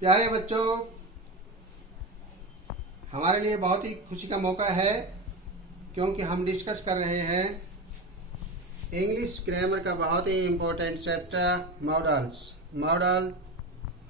प्यारे बच्चों, हमारे लिए बहुत ही खुशी का मौका है क्योंकि हम डिस्कस कर रहे हैं इंग्लिश ग्रामर का बहुत ही important chapter modal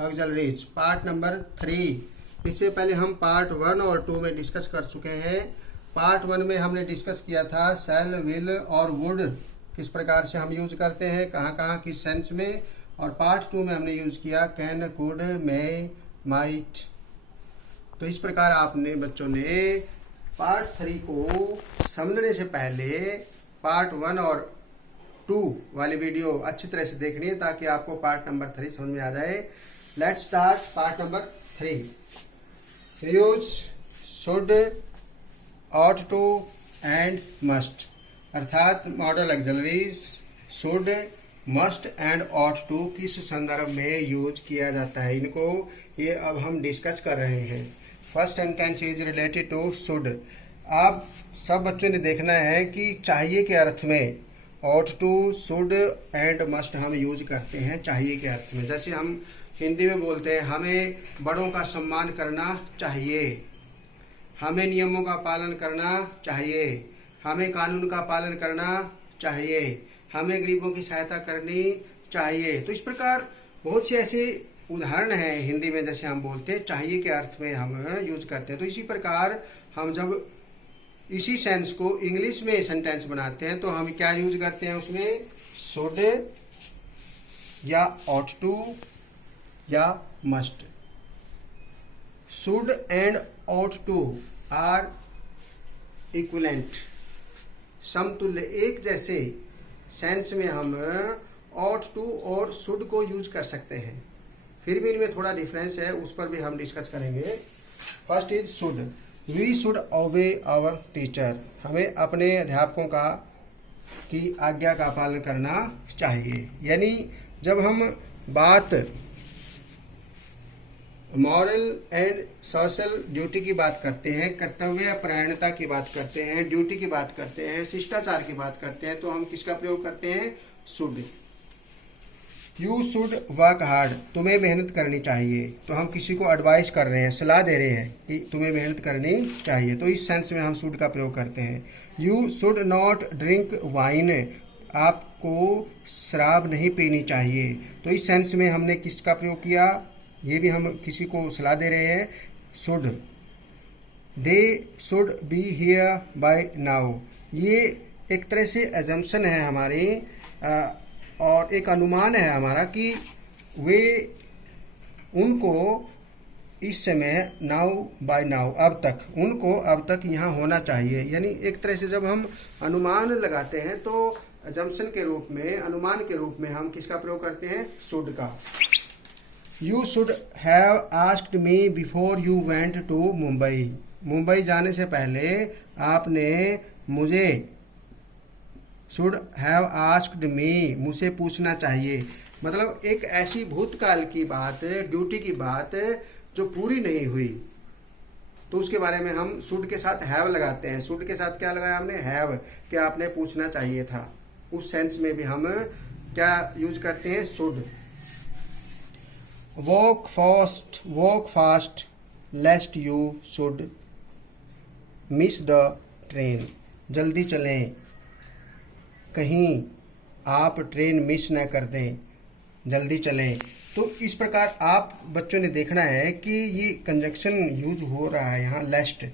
auxiliaries part number 3। इससे पहले हम पार्ट 1 और 2 में डिस्कस कर चुके हैं। पार्ट 1 में हमने डिस्कस किया था शैल, विल और वुड किस प्रकार से हम यूज करते हैं, कहाँ कहाँ किस सेंस में। और पार्ट 2 में हमने यूज किया कैन, कुड, मे, माइट। तो इस प्रकार आपने बच्चों ने पार्ट 3 को समझने से पहले पार्ट 1 और 2 वाली वीडियो अच्छी तरह से देखनी है ताकि आपको पार्ट नंबर 3 समझ में आ जाए। Let's start part number 3। Use, should, ought to and must, अर्थात modal auxiliaries should, must and ought to किस संदर्भ में यूज किया जाता है, इनको ये अब हम डिस्कस कर रहे हैं। First sentence is related to should. आप सब बच्चों ने देखना है कि चाहिए के अर्थ में ought to, should and must हम यूज करते हैं चाहिए के अर्थ में। जैसे हम हिंदी में बोलते हैं हमें बड़ों का सम्मान करना चाहिए, हमें नियमों का पालन करना चाहिए, हमें कानून का पालन करना चाहिए, हमें गरीबों की सहायता करनी चाहिए। तो इस प्रकार बहुत से ऐसे उदाहरण हैं हिंदी में जैसे हम बोलते हैं चाहिए के अर्थ में हम यूज करते हैं। तो इसी प्रकार हम जब इसी सेंस को इंग्लिश में सेंटेंस बनाते हैं तो हम क्या यूज करते हैं उसमें, शुड या ought to या must। Should and ought to are equivalent, समतुल्य, एक जैसे सेंस में हम ought to और शुड को यूज कर सकते हैं। फिर भी इनमें थोड़ा डिफरेंस है, उस पर भी हम डिस्कस करेंगे। First is should. We should obey our teacher, हमें अपने अध्यापकों की आज्ञा का पालन करना चाहिए। यानी जब हम बात मॉरल एंड सोशल ड्यूटी की बात करते हैं, कर्तव्य परायणता की बात करते हैं, ड्यूटी की बात करते हैं, शिष्टाचार की बात करते हैं, तो हम किसका प्रयोग करते हैं, should. You should work hard, तुम्हें मेहनत करनी चाहिए। तो हम किसी को एडवाइस कर रहे हैं, सलाह दे रहे हैं कि तुम्हें मेहनत करनी चाहिए, तो इस सेंस में हम शुड का प्रयोग करते हैं। You should not drink wine, आपको शराब नहीं पीनी चाहिए। तो इस सेंस में हमने किसका प्रयोग किया, ये भी हम किसी को सलाह दे रहे हैं, should. They should be here bye now, ये एक तरह से एजम्पशन है हमारी और एक अनुमान है हमारा कि वे उनको इस समय नाउ बाय नाउ, अब तक, उनको अब तक यहाँ होना चाहिए। यानी एक तरह से जब हम अनुमान लगाते हैं तो एजम्पशन के रूप में, अनुमान के रूप में हम किसका प्रयोग करते हैं, शुड का। You should have asked me before you went to Mumbai, Mumbai जाने से पहले आपने मुझे, शुड हैव आस्क्ड मी, मुझे पूछना चाहिए। मतलब एक ऐसी भूतकाल की बात, ड्यूटी की बात जो पूरी नहीं हुई, तो उसके बारे में हम शुड के साथ हैव लगाते हैं। शुड के साथ क्या लगाया हमने, हैव, कि आपने पूछना चाहिए था। उस सेंस में भी हम क्या यूज करते हैं, should. Walk fast लेस्ट you should miss the train, जल्दी चलें कहीं आप ट्रेन मिस न कर दें, जल्दी चलें। तो इस प्रकार आप बच्चों ने देखना है कि ये कंजक्शन यूज हो रहा है यहाँ, लेस्ट,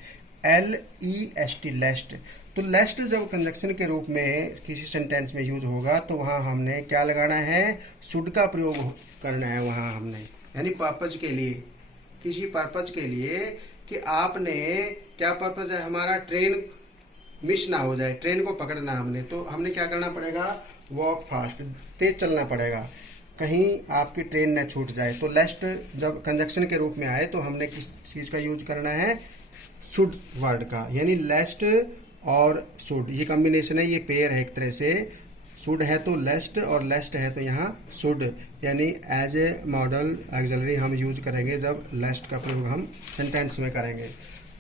LEST, लेस्ट। तो लेस्ट जब कंजक्शन के रूप में किसी सेंटेंस में यूज होगा तो वहाँ हमने क्या लगाना है, शुड का प्रयोग करना है वहाँ हमने, यानी पर्पज के लिए, किसी पर्पज के लिए कि आपने, क्या पर्पज है हमारा, ट्रेन मिस ना हो जाए, ट्रेन को पकड़ना हमने, तो हमने क्या करना पड़ेगा, वॉक फास्ट, तेज चलना पड़ेगा, कहीं आपकी ट्रेन न छूट जाए। तो लेस्ट जब कंजक्शन के रूप में आए तो हमने किस चीज़ का यूज करना है, शुड वर्ड का, यानी लेस्ट और शुड, ये कॉम्बिनेशन है, ये पेयर है एक तरह से। शुड है तो लेस्ट और लेस्ट है तो यहाँ शुड, यानी एज ए मॉडल ऑक्सिलरी हम यूज करेंगे जब लेस्ट का प्रयोग हम सेंटेंस में करेंगे।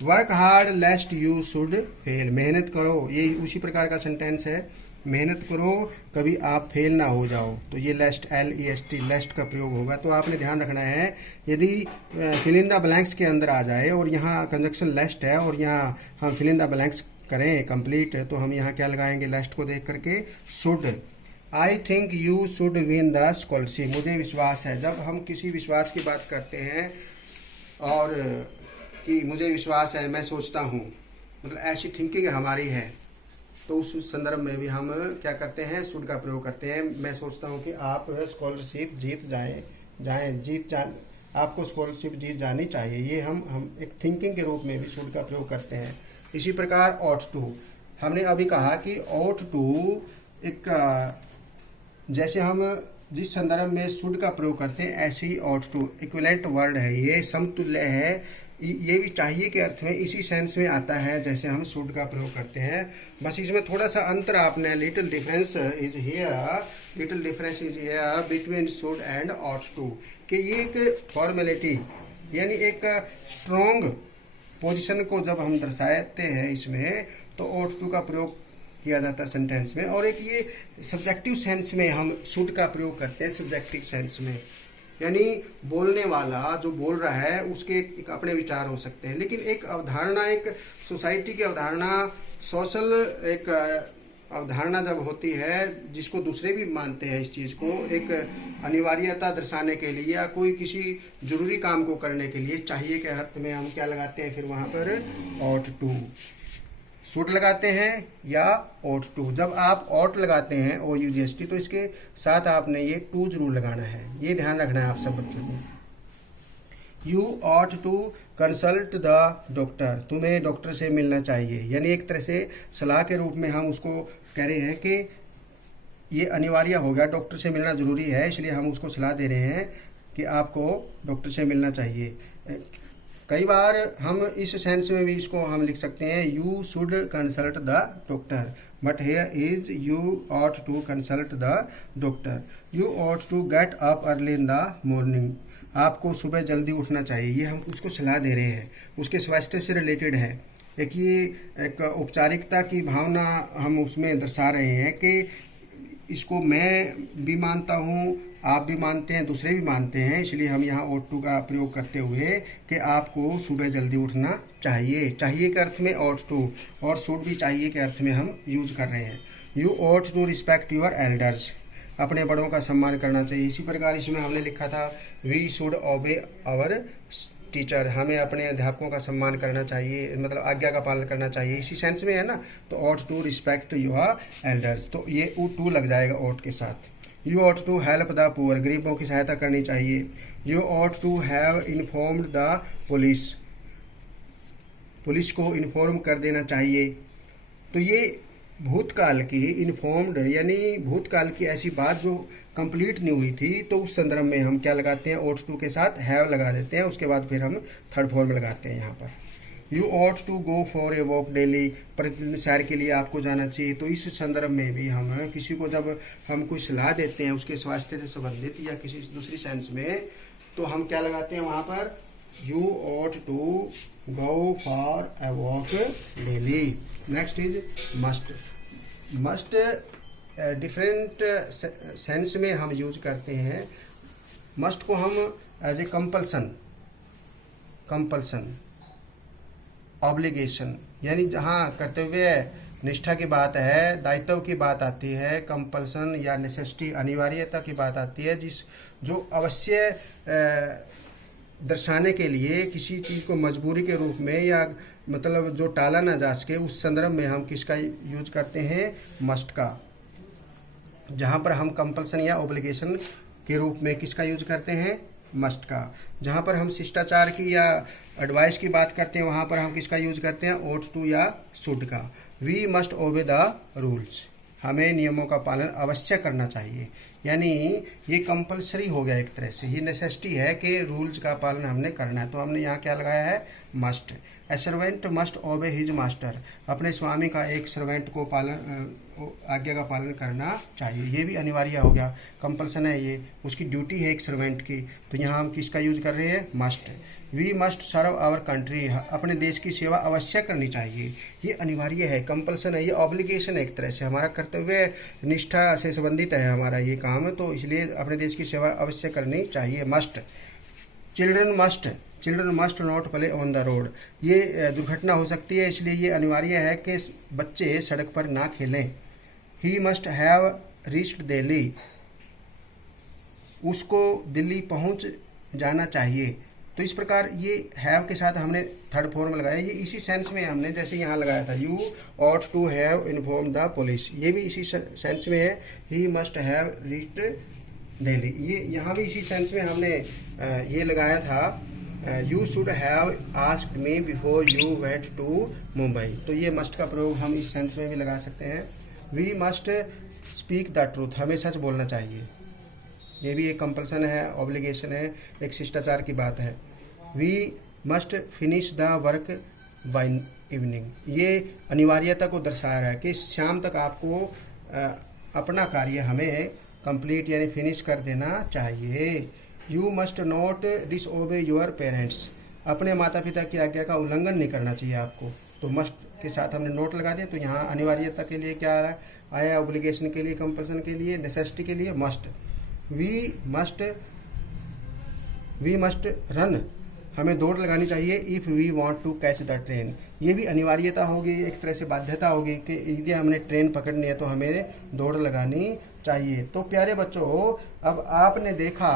Work hard लेस्ट you should fail, मेहनत करो, ये उसी प्रकार का सेंटेंस है। मेहनत करो, कभी आप फेल ना हो जाओ। तो ये लेस्ट, LEST, लेस्ट का प्रयोग होगा। तो आपने ध्यान रखना है, यदि फिल इन द ब्लैंक्स के अंदर आ जाए और यहाँ कंजक्शन लेस्ट है और यहाँ हम फिल इन द ब्लैंक्स करें कंप्लीट, तो हम यहाँ क्या लगाएंगे लेस्ट को देख करके? Should. I think you should win the scholarship, मुझे विश्वास है। जब हम किसी विश्वास की बात करते हैं और कि मुझे विश्वास है, मैं सोचता हूँ, मतलब ऐसी थिंकिंग हमारी है, तो उस संदर्भ में भी हम क्या करते हैं? शुड का प्रयोग करते हैं। मैं सोचता हूँ कि आप स्कॉलरशिप आपको स्कॉलरशिप जीत जानी चाहिए। ये हम एक थिंकिंग के रूप में भी शुड का प्रयोग करते हैं। इसी प्रकार ought to, हमने अभी कहा कि ought to एक जैसे हम जिस संदर्भ में शुड का प्रयोग करते हैं, ऐसे ही ought to इक्विवेलेंट वर्ड है, ये समतुल्य है। ये भी चाहिए के अर्थ में इसी सेंस में आता है जैसे हम शुड का प्रयोग करते हैं। बस इसमें थोड़ा सा अंतर आपने, little difference is here between should and ought to, कि ये एक फॉर्मेलिटी यानी एक स्ट्रॉन्ग पोजीशन को जब हम दर्शाते हैं इसमें, तो ought to का प्रयोग किया जाता है सेंटेंस में। और एक ये सब्जेक्टिव सेंस में हम शुड का प्रयोग करते हैं, सब्जेक्टिव सेंस में, यानी बोलने वाला जो बोल रहा है उसके एक अपने विचार हो सकते हैं, लेकिन एक अवधारणा, एक सोसाइटी की अवधारणा, सोशल एक अवधारणा जब होती है जिसको दूसरे भी मानते हैं, इस चीज़ को एक अनिवार्यता दर्शाने के लिए या कोई किसी जरूरी काम को करने के लिए चाहिए के अर्थ में हम क्या लगाते हैं? फिर वहाँ पर ought to, शुड लगाते हैं या ought to। जब आप ought लगाते हैं OUGHT, तो इसके साथ आपने ये to जरूर लगाना है, ये ध्यान रखना है आप सब बच्चों को। You ought to consult the doctor, तुम्हें डॉक्टर से मिलना चाहिए, यानी एक तरह से सलाह के रूप में हम उसको कह रहे हैं कि ये अनिवार्य हो गया, डॉक्टर से मिलना ज़रूरी है, इसलिए हम उसको सलाह दे रहे हैं कि आपको डॉक्टर से मिलना चाहिए। कई बार हम इस सेंस में भी इसको हम लिख सकते हैं, you should consult the doctor, but here is you ought to consult the doctor। You ought to get up early in the morning, आपको सुबह जल्दी उठना चाहिए, ये हम उसको सलाह दे रहे हैं, उसके स्वास्थ्य से रिलेटेड है। एक ये एक औपचारिकता की भावना हम उसमें दर्शा रहे हैं कि इसको मैं भी मानता हूँ, आप भी मानते हैं, दूसरे भी मानते हैं, इसलिए हम यहाँ ought to का प्रयोग करते हुए कि आपको सुबह जल्दी उठना चाहिए। चाहिए के अर्थ में ought to और शुड भी चाहिए के अर्थ में हम यूज कर रहे हैं। You ought to respect your elders, अपने बड़ों का सम्मान करना चाहिए। इसी प्रकार इसमें हमने लिखा था we should obey our teacher, हमें अपने अध्यापकों का सम्मान करना चाहिए, मतलब आज्ञा का पालन करना चाहिए, इसी सेंस में है ना। तो ought to respect your elders, तो ये to लग जाएगा ought के साथ। You ought to help the poor, गरीबों की सहायता करनी चाहिए। You ought to have informed the police, police को इन्फॉर्म कर देना चाहिए। तो ये भूतकाल की इन्फॉर्म्ड, यानी भूतकाल की ऐसी बात जो कंप्लीट नहीं हुई थी, तो उस संदर्भ में हम क्या लगाते हैं? ought to के साथ have लगा देते हैं, उसके बाद फिर हम थर्ड फॉर्म लगाते हैं यहाँ पर। You ought to go for a walk daily, प्रतिदिन सैर के लिए आपको जाना चाहिए। तो इस संदर्भ में भी हम किसी को जब हम कोई सलाह देते हैं उसके स्वास्थ्य से संबंधित या किसी दूसरी सेंस में, तो हम क्या लगाते हैं वहाँ पर? You ought to go for a walk daily। Next is must. Must different sense में हम यूज करते हैं। मस्ट को हम एज ए कंपल्सन, ऑब्लिगेशन, यानी जहाँ कर्तव्य निष्ठा की बात है, दायित्व की बात आती है, कंपल्सन या नेसेसिटी अनिवार्यता की बात आती है, जो अवश्य दर्शाने के लिए किसी चीज़ को मजबूरी के रूप में या मतलब जो टाला ना जा सके, उस संदर्भ में हम किसका यूज करते हैं? मस्ट का। जहाँ पर हम कंपल्सन या ऑब्लिगेशन के रूप में किसका यूज करते हैं? मस्ट का। जहाँ पर हम शिष्टाचार की या एडवाइस की बात करते हैं, वहाँ पर हम किसका यूज करते हैं? ought to या शुड का। We must obey the rules, हमें नियमों का पालन अवश्य करना चाहिए, यानी ये कंपलसरी हो गया एक तरह से, ये नेसेसिटी है कि रूल्स का पालन हमने करना है। तो हमने यहाँ क्या लगाया है? मस्ट। ए सर्वेंट मस्ट ओबे हिज मास्टर, अपने स्वामी का एक सर्वेंट को आज्ञा का पालन करना चाहिए। ये भी अनिवार्य हो गया, कंपल्सन है, ये उसकी ड्यूटी है एक सर्वेंट की। तो यहाँ हम किसका यूज कर रहे हैं? Must. We must serve our country, अपने देश की सेवा अवश्य करनी चाहिए। ये अनिवार्य है, कंपल्सन है, ये ऑब्लिगेशन है, एक तरह से हमारा कर्तव्य निष्ठा से संबंधित है हमारा ये काम, तो इसलिए अपने देश की सेवा अवश्य करनी चाहिए, must. Children must not play on the road, ये दुर्घटना हो सकती है, इसलिए ये अनिवार्य है कि बच्चे सड़क पर ना खेलें। ही मस्ट हैव रीच्ड दिल्ली, उसको दिल्ली पहुंच जाना चाहिए। तो इस प्रकार ये हैव के साथ हमने थर्ड फॉर्म लगाया, ये इसी सेंस में हमने जैसे यहाँ लगाया था, you ought to have inform the police, ये भी इसी सेंस में है। He must have reached Delhi, ये यहाँ भी इसी सेंस में हमने ये लगाया था, you should have asked me before you went to Mumbai. तो ये मस्ट का प्रयोग हम इस सेंस में भी लगा सकते हैं। We must speak the truth, हमें सच बोलना चाहिए, ये भी एक कंपल्सन है, ऑब्लिगेशन है, एक शिष्टाचार की बात है। We must finish the work by evening, ये अनिवार्यता को दर्शा रहा है कि शाम तक आपको अपना कार्य हमें कंप्लीट यानी फिनिश कर देना चाहिए। You must not disobey your parents, अपने माता पिता की आज्ञा का उल्लंघन नहीं करना चाहिए आपको। तो मस्ट के साथ हमने नोट लगा दिया, तो यहाँ अनिवार्यता के लिए क्या आ रहा है, आया ऑब्लिगेशन के लिए, कंपल्सन के लिए, नेसेसिटी के लिए मस्ट। वी मस्ट रन, हमें दौड़ लगानी चाहिए। If we want to catch the train, ये भी अनिवार्यता होगी, एक तरह से बाध्यता होगी कि यदि हमने ट्रेन पकड़नी है तो हमें दौड़ लगानी चाहिए। तो प्यारे बच्चों, अब आपने देखा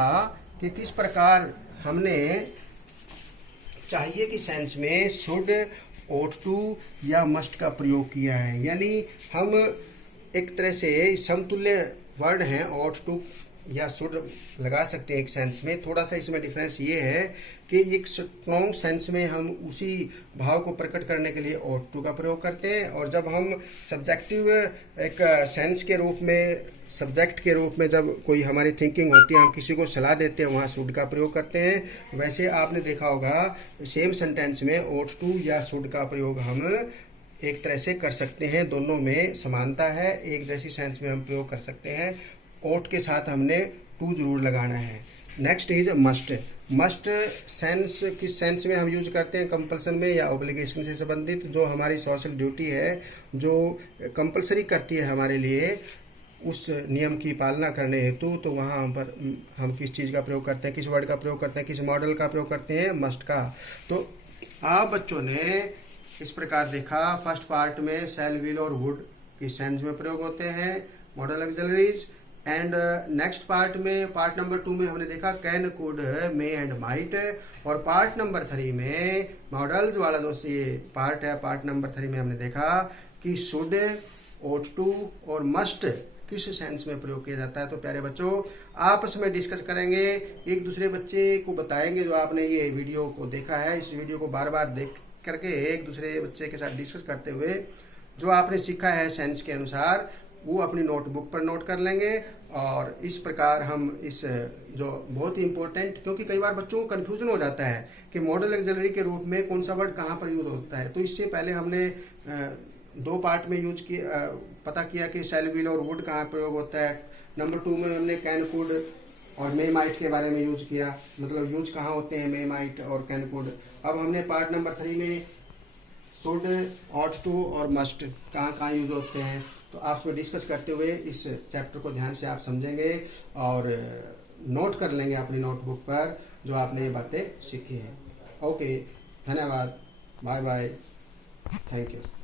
कि किस प्रकार हमने चाहिए की सेंस में शुड, ought to या मस्ट का प्रयोग किया है, यानी हम एक तरह से समतुल्य वर्ड हैं, ought to या शुड लगा सकते हैं एक सेंस में। थोड़ा सा इसमें डिफरेंस ये है कि एक स्ट्रॉन्ग सेंस में हम उसी भाव को प्रकट करने के लिए ought to का प्रयोग करते हैं, और जब हम सब्जेक्टिव एक सेंस के रूप में, सब्जेक्ट के रूप में जब कोई हमारी थिंकिंग होती है, हम किसी को सलाह देते हैं, वहाँ शुड का प्रयोग करते हैं। वैसे आपने देखा होगा सेम सेंटेंस में ought to या शुड का प्रयोग हम एक तरह से कर सकते हैं, दोनों में समानता है, एक जैसी सेंस में हम प्रयोग कर सकते हैं। ought के साथ हमने to जरूर लगाना है। Next is must. Must sense किस सेंस में हम यूज करते हैं, कंपल्सन में या ऑब्लिगेशन से संबंधित, जो हमारी सोशल ड्यूटी है, जो कंपल्सरी करती है हमारे लिए उस नियम की पालना करने हेतु, तो वहाँ हम किस चीज़ का प्रयोग करते हैं, किस वर्ड का प्रयोग करते हैं, किस मॉडल का प्रयोग करते हैं, मस्ट का। तो आप बच्चों ने इस प्रकार देखा, फर्स्ट पार्ट में शैल, विल और वुड किस सेंस में प्रयोग होते हैं, model auxiliaries. And next part में, पार्ट नंबर 2 में हमने देखा can, could, may and might. और पार्ट नंबर 3 में मॉडल वाला जो ये पार्ट है, पार्ट नंबर 3 में हमने देखा कि शुड, ought to और मस्ट किस सेंस में प्रयोग किया जाता है। तो प्यारे बच्चों, आपस में डिस्कस करेंगे, एक दूसरे बच्चे को बताएंगे, जो आपने ये वीडियो को देखा है, इस वीडियो को बार बार देख करके एक दूसरे बच्चे के साथ डिस्कस करते हुए जो आपने सीखा है सेंस के अनुसार, वो अपनी नोटबुक पर नोट कर लेंगे। और इस प्रकार हम इस जो बहुत ही इम्पोर्टेंट, क्योंकि कई बार बच्चों को कन्फ्यूजन हो जाता है कि मॉडल ऑक्सिलरी के रूप में कौन सा वर्ड कहाँ पर यूज होता है। तो इससे पहले हमने 2 पार्ट में यूज किया, पता किया कि शैल, विल और वुड कहाँ प्रयोग होता है। नंबर 2 में हमने कैन, कुड और मे, माइट के बारे में यूज किया, मतलब यूज कहाँ होते हैं मे, माइट और कैन, कुड। अब हमने पार्ट नंबर 3 में शुड, ought to और मस्ट कहाँ यूज होते हैं। तो आपस में डिस्कस करते हुए इस चैप्टर को ध्यान से आप समझेंगे और नोट कर लेंगे अपनी नोटबुक पर जो आपने ये बातें सीखी हैं। ओके, धन्यवाद, बाय बाय, थैंक यू।